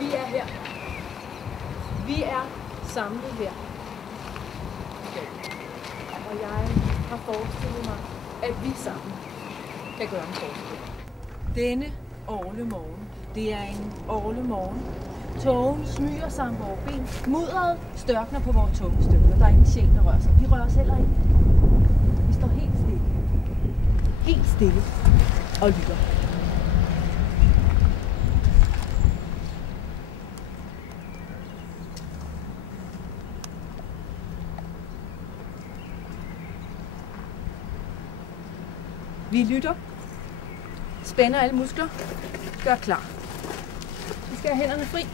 Vi er her. Vi er samlet her. Og jeg har forestillet mig, at vi sammen kan gøre en forskel. Denne orlemorgen, det er en orlemorgen. Tågen smyger sig om vores ben. Mudderet størkner på vores tunge støvler. Der er ingen sjæl, der rører sig. Vi rører os heller ikke. Vi står helt stille. Helt stille og lytter. Vi lytter, spænder alle muskler, gør klar. Vi skal have hænderne fri.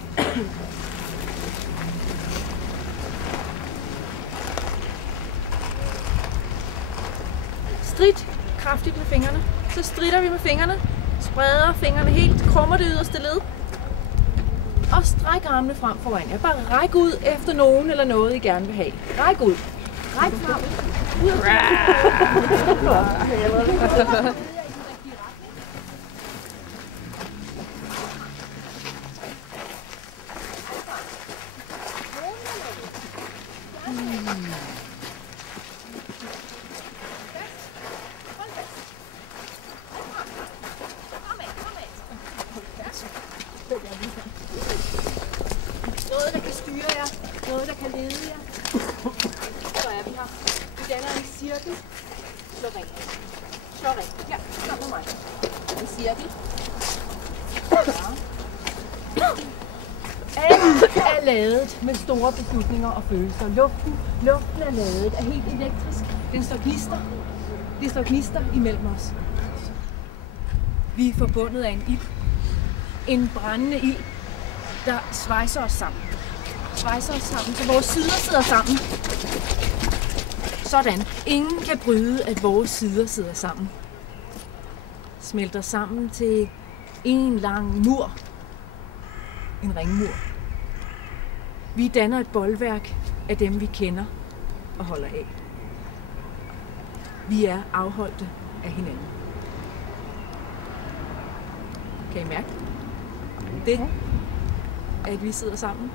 Strid kraftigt med fingrene. Så stritter vi med fingrene, spreder fingrene helt, krummer det yderste led. Og stræk armene frem foran jer. Bare ræk ud efter nogen eller noget, I gerne vil have. Ræk ud. Ræk frem. Ud af noget, der kan styre jer, noget, der kan lede jer. Så er vi her. Vi danner en cirkel. Slå ring. Slå ring. Ja, kom med mig. En cirkel. Ja. Alt er ladet med store beslutninger og følelser. Luften er ladet, er helt elektrisk. Den står gnister. Det står gnister imellem os. Vi er forbundet af en ild. En brændende ild, der svejser os sammen. Svejser os sammen, så vores sider sidder sammen. Sådan. Ingen kan bryde, at vores sider sidder sammen. Smelter sammen til en lang mur. En ringmur. Vi danner et bolværk af dem, vi kender og holder af. Vi er afholdte af hinanden. Kan I mærke det? At vi sidder sammen?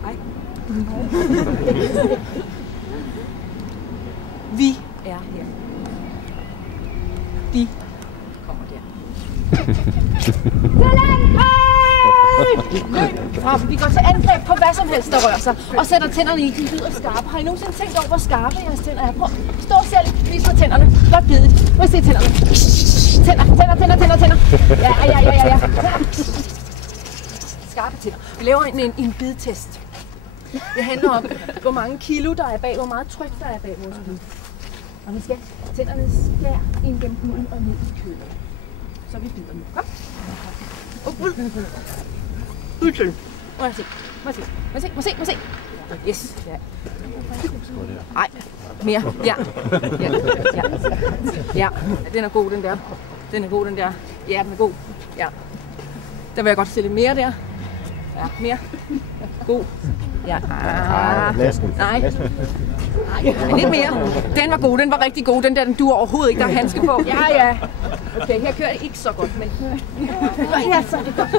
Hej. Vi er her. De kommer der. Løb! Vi går til angreb på hvad som helst, der rører sig, og sætter tænderne i. De lyder skarpe. Har I nogensinde tænkt over, hvor skarpe jeres tænder er? Prøv, stå selv, vis mig tænderne. Blot bidigt. Må I se tænderne? Tænder. Ja. Skarpe tænder. Vi laver en bidtest. Det handler om, hvor mange kilo der er bag, hvor meget tryk der er bag vores hud. Og vi skal tænderne skære ind gennem huden og ned i kødet. Så vi bider nu. Kom. Må se. Yes. Nej, mere. Ja. Den er god, den der. Ja, den er god. Ja. Der vil jeg godt stille mere der. Ja, mere. God. Ja. Nej. Lidt mere. Den var god, den var rigtig god. Den der, den duer overhovedet ikke, der er handske på. Ja. Okay, her kører det ikke så godt, men... Ja, så er det godt.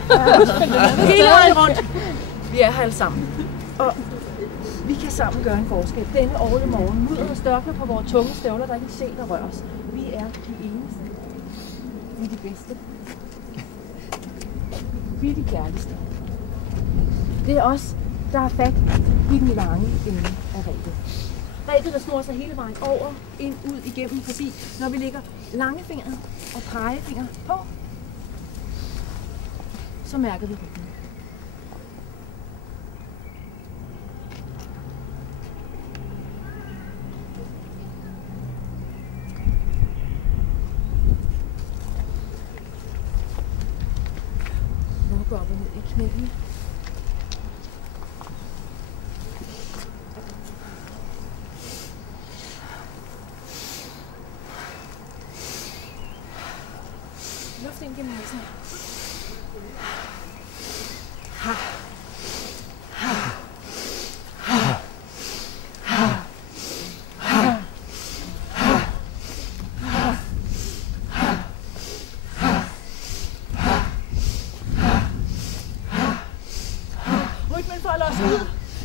Hele vejen rundt. Vi er her alle sammen. Og vi kan sammen gøre en forskel. Denne orlemorgen, mudderet størkner på vores tunge støvler, der er ikke en sjæl, der rører os. Vi er de eneste. Vi er de bedste. Vi er de kærligste. Det er os, der har fat i den lange ende af rebet. Rebet, der snor sig hele vejen over, ind, ud, igennem, forbi. Når vi lægger langefingeren og pegefinger på, så mærker vi ryggen. Gå op og ned i knæene. Luft ind gennem næsen.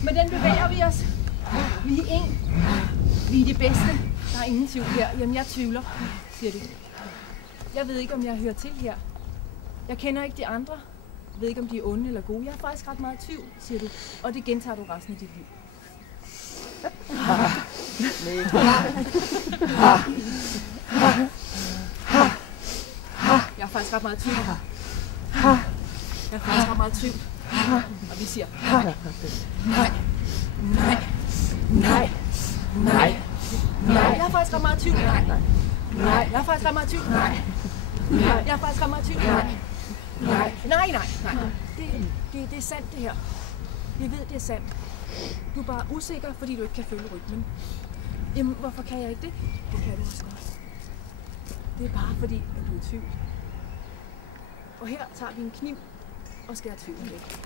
Med den bevæger vi os. Vi er en. Vi er det bedste. Der er ingen tvivl her. Jamen, jeg tvivler, siger du. Jeg ved ikke, om jeg hører til her. Jeg kender ikke de andre. Jeg ved ikke, om de er onde eller gode. Jeg har faktisk ret meget tvivl, siger du. Og det gentager du resten af dit liv. Jeg har faktisk ret meget tvivl. Jeg har faktisk ret meget tvivl. Og vi siger nej, nej, nej, nej, nej, nej. Jeg har faktisk ret meget tvivl. Nej, nej. Jeg har faktisk ret meget tvivl. Nej, nej. Jeg har faktisk ret meget tvivl. Nej, nej, nej, nej, nej. Det er sandt, det her. Vi ved, det er sandt. Du er bare usikker, fordi du ikke kan følge rytmen. Jamen, hvorfor kan jeg ikke det? Det kan du også godt. Det er bare fordi, at du er i tvivl. Og her tager vi en kniv og skærer tvivlen væk.